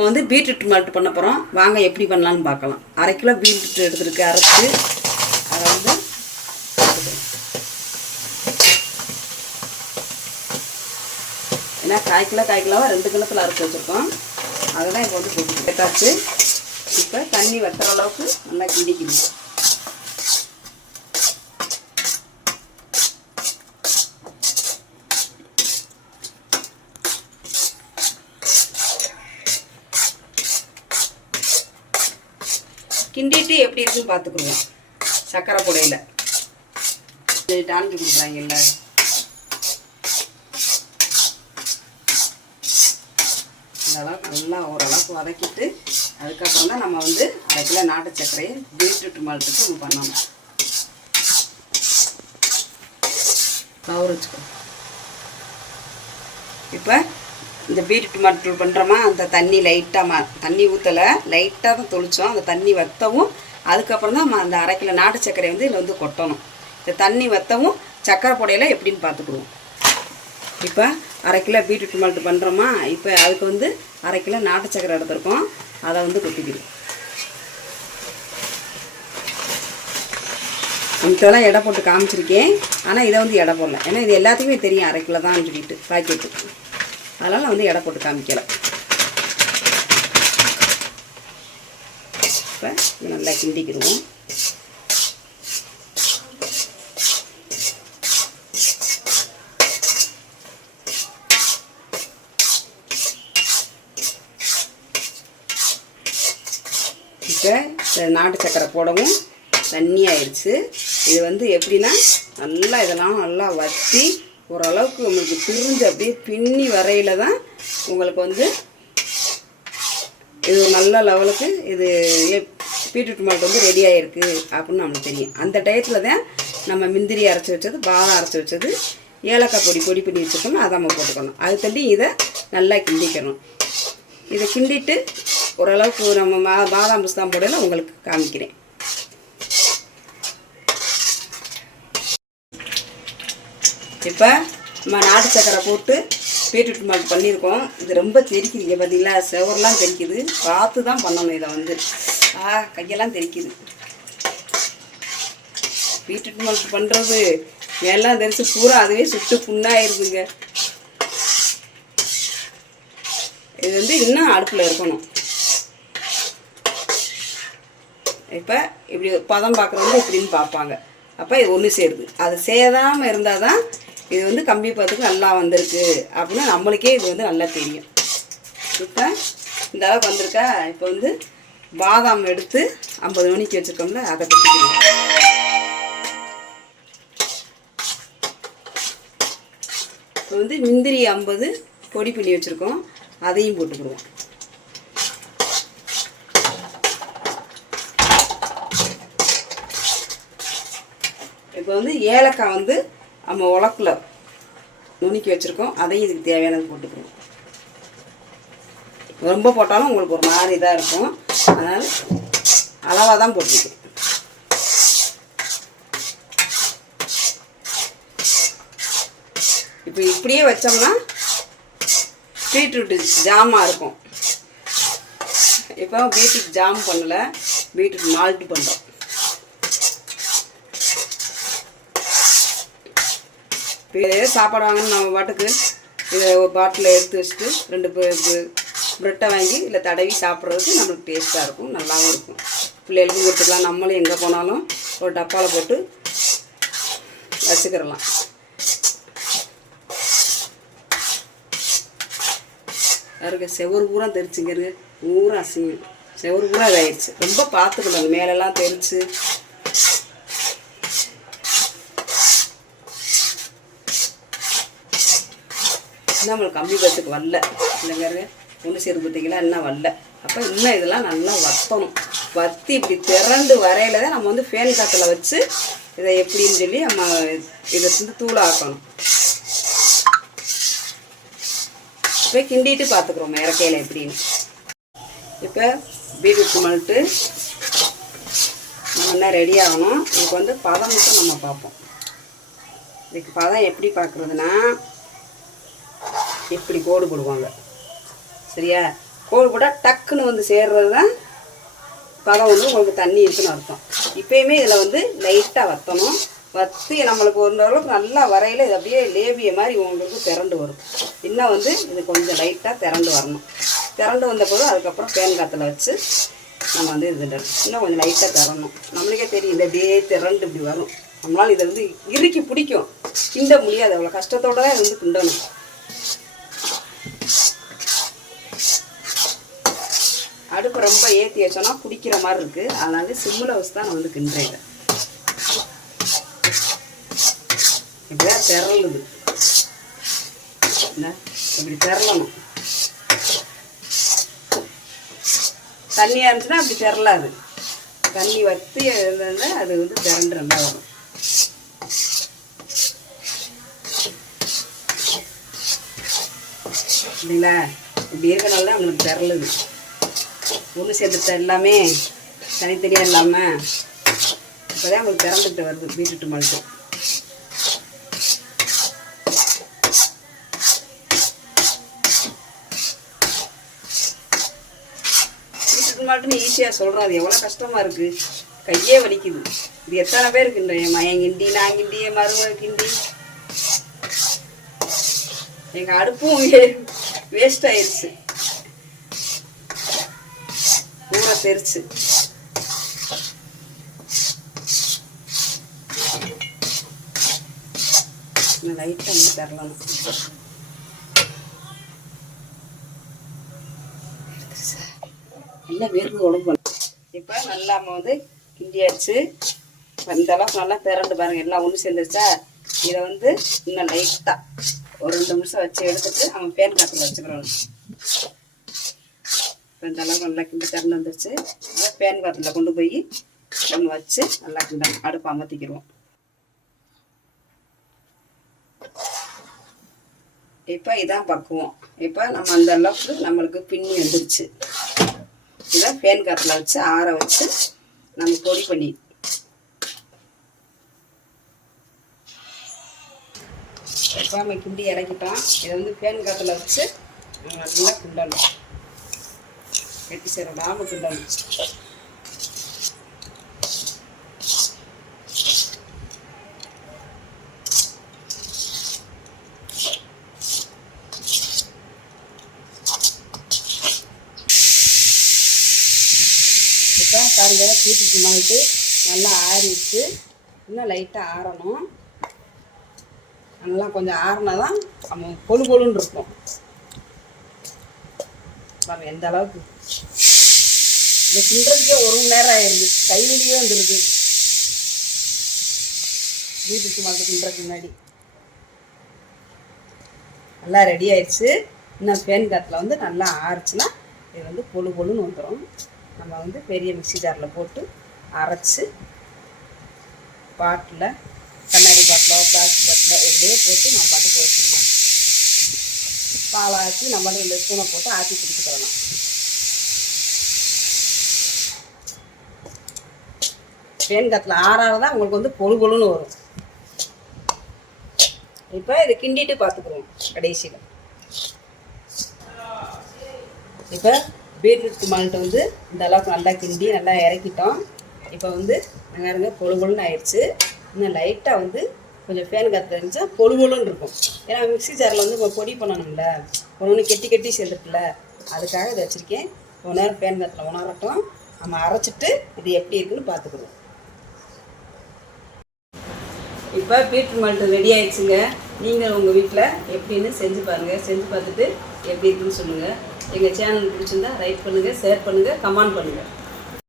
இப்போ வந்து beetroot malt பண்ண போகிறோம் வாங்க எப்படி பண்ணலான்னு பார்க்கலாம். அரை கிலோ பீட்ரூட் எடுத்துருக்கு அரைச்சி. அதை வந்து ஏன்னா காய் கிலோ காய் கிலோவாக ரெண்டு கிலோத்தில் அரைச்சி வச்சுருக்கோம். அதெல்லாம் இப்போ வந்து போட்டு கேட்டாச்சு இப்போ தண்ணி வெட்டுற அளவுக்கு நல்லா கிண்டிக்கணும் கிண்டிட்டு எப்படி இருக்குன்னு பார்த்துக்குருவோம். சக்கரை புடையில. டான்ஜி கொடுக்குறாங்கல்ல இந்த இதெல்லாம் நல்லா ஓரளவுக்கு வதக்கிட்டு அதுக்கப்புறம் தான் நம்ம வந்து அரை கிலோ நாட்டு சர்க்கரையை பீட்ரூட் மால்ட்டுக்கு நம்ம பண்ணணும். கவர் வச்சுக்கோ. இப்போ இந்த பீட்ரூட் மாட்டு பண்ணுறோமா அந்த தண்ணி லைட்டாக மா தண்ணி ஊற்றலை லைட்டாக தான் தொளிச்சோம். அந்த தண்ணி வற்றவும் அதுக்கப்புறம் தான் அந்த அரை கிலோ நாட்டு சர்க்கரை வந்து இதில் வந்து கொட்டணும். இந்த தண்ணி வற்றவும் சக்கரை பொடையில எப்படின்னு பார்த்துக்கிடுவோம். இப்போ அரை கிலோ பீட்ரூட் மால்ட்டு பண்ணுறோமா இப்போ அதுக்கு வந்து அரை கிலோ நாட்டு சக்கரை எடுத்துருக்கோம். அதை வந்து கொட்டிக்கிறோம். உங்கள்கிட்டலாம் எடை போட்டு காமிச்சிருக்கேன். ஆனால் இதை வந்து எடை போடல. ஏன்னா இது எல்லாத்துக்குமே தெரியும் அரை கிலோ தான் சொல்லிட்டு பாக்கெட்டு அதனால் வந்து எடை போட்டு காமிக்கலை. இப்போ நல்லா கிண்டிக்கிடுவோம். இப்போ நாட்டு சக்கரை போடவும் தண்ணி ஆயிடுச்சு. இது வந்து எப்படின்னா நல்லா இதெல்லாம் நல்லா வற்றி ஓரளவுக்கு உங்களுக்கு பிரிஞ்சு அப்படியே பின்னி வரையில் தான் உங்களுக்கு வந்து இது ஒரு நல்ல லெவலுக்கு இது பீட்ரூட் மால்ட் வந்து ரெடி ஆகிருக்கு அப்படின்னு நம்மளுக்கு தெரியும். அந்த டயத்தில் தான் நம்ம முந்திரி அரைச்சி வச்சது பாதாம் அரைச்சி வச்சது ஏலக்காய் பொடி பொடி பண்ணி வச்சுருக்கணும் அதை நம்ம போட்டுக்கணும். அது தள்ளி இதை நல்லா கிண்டிக்கணும். இதை கிண்டிட்டு ஓரளவுக்கு நம்ம மா பாதாம் பிஸ்தான் போடையில் உங்களுக்கு காமிக்கிறேன். இப்போ நம்ம நாட்டு சக்கரை போட்டு பீட்ரூட் மால்ட் பண்ணியிருக்கோம். இது ரொம்ப தெரிக்குது. பார்த்தீங்களா செவரெலாம் தெரிக்குது. பார்த்து தான் பண்ணணும் இதை வந்து. ஆ கையெல்லாம் தெரிக்குது. பீட்ரூட் மால்ட் பண்ணுறது எல்லாம் தெரிச்சு பூரா அதுவே சுட்டு புண்ணாயிருக்குங்க. இது வந்து இன்னும் அடுப்பில் இருக்கணும். இப்போ இப்படி பதம் பார்க்குறவங்க இப்படின்னு பார்ப்பாங்க. அப்போ இது ஒன்று சேருது. அது சேதாமல் இருந்தால் தான் இது வந்து கம்பி பார்த்துக்கு நல்லா வந்திருக்கு அப்படின்னு நம்மளுக்கே இது வந்து நல்லா தெரியும். இப்போ இந்த அளவுக்கு வந்திருக்கா? இப்போ வந்து பாதாம் எடுத்து ஐம்பது மணிக்கு வச்சுருக்கோம்ல அதை கொட்டிக்கணும். இப்போ வந்து முந்திரி ஐம்பது பொடி பண்ணி வச்சுருக்கோம் அதையும் போட்டுக்கிடுவோம். இப்போ வந்து ஏலக்காய் வந்து நம்ம உலக்கில் நுணுக்கி வச்சுருக்கோம். அதையும் இதுக்கு தேவையானது போட்டுக்கிறோம் ரொம்ப போட்டாலும் உங்களுக்கு ஒரு மாதிரி இதாக இருக்கும். அதனால் அளவாக தான் போட்டுருக்கேன் இப்போ இப்படியே வச்சோம்னா பீட்ரூட்டு ஜாமாக இருக்கும். இப்போ பீட்ரூட் ஜாம் பண்ணலை. பீட்ரூட் மால்ட்டு பண்ணுறோம் இதே சாப்பாடு வாங்கணும் நம்ம பாட்டுக்கு இதை ஒரு பாட்டில் எடுத்து வச்சுட்டு ரெண்டு ப்ரெட்டை வாங்கி இல்லை தடவி சாப்பிட்றதுக்கு நம்மளுக்கு டேஸ்ட்டாக இருக்கும் நல்லாவும் இருக்கும். பிள்ளைகளுக்கும் கொடுத்துக்கலாம் நம்மளும் எங்கே போனாலும் ஒரு டப்பாவில் போட்டு வச்சுக்கிறலாம் இருக்க செவரு பூரா தெரிச்சுங்க இருக்கு. பூரா அசிங்கம். செவரு பூரா இதாயிடுச்சு. ரொம்ப பார்த்துக்கணும். மேலெல்லாம் தெரிச்சு நம்மளுக்கு கம்மி பத்துக்கு வரல. இல்லைங்க ஒன்று சேரு பார்த்தீங்களா? இன்னும் வரல. அப்போ இன்னும் இதெல்லாம் நல்லா வத்தணும். வத்தி இப்படி திறந்து வரையில தான் நம்ம வந்து ஃபேன் காற்றில் வச்சு இதை எப்படின்னு சொல்லி நம்ம இதை வந்து தூளாக்கணும். இப்போ கிண்டிட்டு பார்த்துக்குறோம் இறக்கையில் எப்படின்னு. இப்போ பீட்ரூட் மல்ட்டு நம்ம ரெடி ஆகணும்? இதுக்கு வந்து பதம் மட்டும் நம்ம பார்ப்போம். இதுக்கு பதம் எப்படி பார்க்குறதுனா இப்படி கோடு போடுவாங்க? சரியா? கோடு போட்டால் டக்குன்னு வந்து சேர்றது தான் பதம் வந்து உங்களுக்கு தண்ணி இருக்குன்னு அர்த்தம். இப்பயுமே இதில் வந்து லைட்டாக வற்றணும் வற்றி நம்மளுக்கு ஒரு நல்லா வரையில் இது அப்படியே லேபிய மாதிரி உங்களுக்கு திரண்டு வரும். இன்னும் வந்து இது கொஞ்சம் லைட்டாக திரண்டு வரணும். திரண்டு வந்த போது அதுக்கப்புறம் பேன் வச்சு நம்ம வந்து இது இன்னும் கொஞ்சம் லைட்டாக திறணும் நம்மளுக்கே தெரியும் இந்த அப்படியே திரண்டு இப்படி வரும். நம்மளால் இதை வந்து இறுக்கி பிடிக்கும். கிண்ட முடியாது. அவ்வளோ கஷ்டத்தோடு தான் இது வந்து கிண்டணும். அடுப்பு ரொம்ப ஏற்றி வச்சோன்னா குடிக்கிற மாதிரி இருக்குது அதனால சிம்மில் வச்சு தான் நான் வந்து கிண்டுறேன் இப்படியா திரளுது. என்ன? இப்படி திரளணும். தண்ணியாக இருந்துச்சுன்னா அப்படி திரளாது. தண்ணி வற்றி இருந்தால் அது வந்து திரண்டு நல்லா வரும். இல்லைங்களா? இப்படி இருக்கனால தான் உங்களுக்கு திரளுது. ஒன்று சேர்த்துட்ட எல்லாமே தனித்தனியாக இல்லாமல் இப்போ தான் உங்களுக்கு திறந்துட்டு வருது பீட்ரூட் மட்டும் பீட்ரூட் மால்ட்டுன்னு ஈஸியாக சொல்கிறோம் அது எவ்வளோ கஷ்டமாக இருக்குது கையே வலிக்குது. இது எத்தனை பேர் கிண்டுறேன் என் மயன் கிண்டி நான் கிண்டி என் மருமக கிண்டி. எங்கள் அடுப்பும் வேஸ்ட் ஆயிடுச்சு பூரா தெரிச்சு லைட்டாக வந்து தரலாம் நல்லா வேர்க்கு உடம்பு இப்போ நல்லா நம்ம வந்து கிண்டியாச்சு இந்த அளவுக்கு நல்லா திரண்டு பாருங்க. எல்லாம் ஒன்று சேர்ந்துருச்சா? இதை வந்து இன்னும் லைட்டாக ஒரு ரெண்டு நிமிஷம் வச்சு எடுத்துட்டு நம்ம பேன் காற்றுல வச்சுக்கிறோம். இப்போ இந்த அளவுக்கு நல்லா கிண்டி திறந்து வந்துருச்சு. அதை பேன் காற்றுல கொண்டு போய் நம்ம வச்சு நல்லா கிண்ட அடுப்பு அமர்த்திக்கிடுவோம் இப்போ இதான் பக்குவோம். இப்போ நம்ம அந்த அளவுக்கு நம்மளுக்கு பின்னி வந்துருச்சு. இதை ஃபேன் காத்தில் வச்சு ஆற வச்சு நம்ம பொடி பண்ணி இப்போ நம்ம கிண்டி இறக்கிட்டோம். இதை வந்து ஃபேன் காத்தில் வச்சு நம்ம நல்லா கிண்டணும். வெட்டி சேர விடாமல் கிண்டணும் இப்போ பாருங்க பீட்டுக்கு மாவிட்டு நல்லா ஆறிட்டு இன்னும் லைட்டாக ஆறணும். நல்லா கொஞ்சம் ஆறினா தான் நம்ம கொழு கொழுன்னு இருக்கும் பாருங்க எந்த அளவுக்கு. இது கிண்டுறதுக்கே ஒரு மணி நேரம் ஆயிடுது கைவெளியே வந்துடுது வீட்டுக்கு மட்டும் கிண்டுறதுக்கு முன்னாடி. நல்லா ரெடி ஆயிடுச்சு. இன்னும் பேன் காத்தில் வந்து நல்லா ஆறுச்சுன்னா இது வந்து பொழு பொழுன்னு வந்துடும் நம்ம வந்து பெரிய மிக்ஸி ஜாரில் போட்டு அரைச்சி பாட்டில் கண்ணாடி பாட்டிலோ பிளாஸ்டிக் பாட்டிலோ எங்கேயோ போட்டு நம்ம பாட்டுக்கு வச்சிடலாம். பால் ஆக்கி நம்ம இந்த ஸ்பூனை போட்டு ஆக்கி குடிச்சுக்கிறலாம் பேன் காத்தில் ஆறாறு தான் உங்களுக்கு வந்து பொழு பொழுன்னு வரும். இப்போ இதை கிண்டிட்டு பார்த்துக்குவோம் கடைசியில். இப்போ பீட்ரூட் மால்ட்டை வந்து இந்த அளவுக்கு நல்லா கிண்டி நல்லா இறக்கிட்டோம். இப்போ வந்து நாங்கள் பொழு பொழுன்னு ஆயிடுச்சு. இன்னும் லைட்டாக வந்து கொஞ்சம் ஃபேன் காற்று இருந்துச்சா? பொழு இருக்கும். ஏன்னா மிக்ஸி ஜாரில் வந்து இப்போ பொடி பண்ணணும்ல. ஒன்று ஒன்று கெட்டி கெட்டி சேர்ந்துருக்குல்ல அதுக்காக இதை வச்சுருக்கேன். ஒரு நேரம் ஃபேன் காற்றுல உணரட்டும். நம்ம அரைச்சிட்டு இது எப்படி இருக்குன்னு பார்த்துக்குறோம் இப்போ பீட்ரூட் மால்ட்டு ரெடி ஆயிடுச்சுங்க. நீங்கள் உங்கள் வீட்டில் எப்படின்னு செஞ்சு பாருங்கள் செஞ்சு பார்த்துட்டு எப்படி இருக்குன்னு சொல்லுங்கள் எங்கள் சேனல் பிடிச்சிருந்தா லைக் பண்ணுங்கள் ஷேர் பண்ணுங்கள் கமெண்ட் பண்ணுங்கள்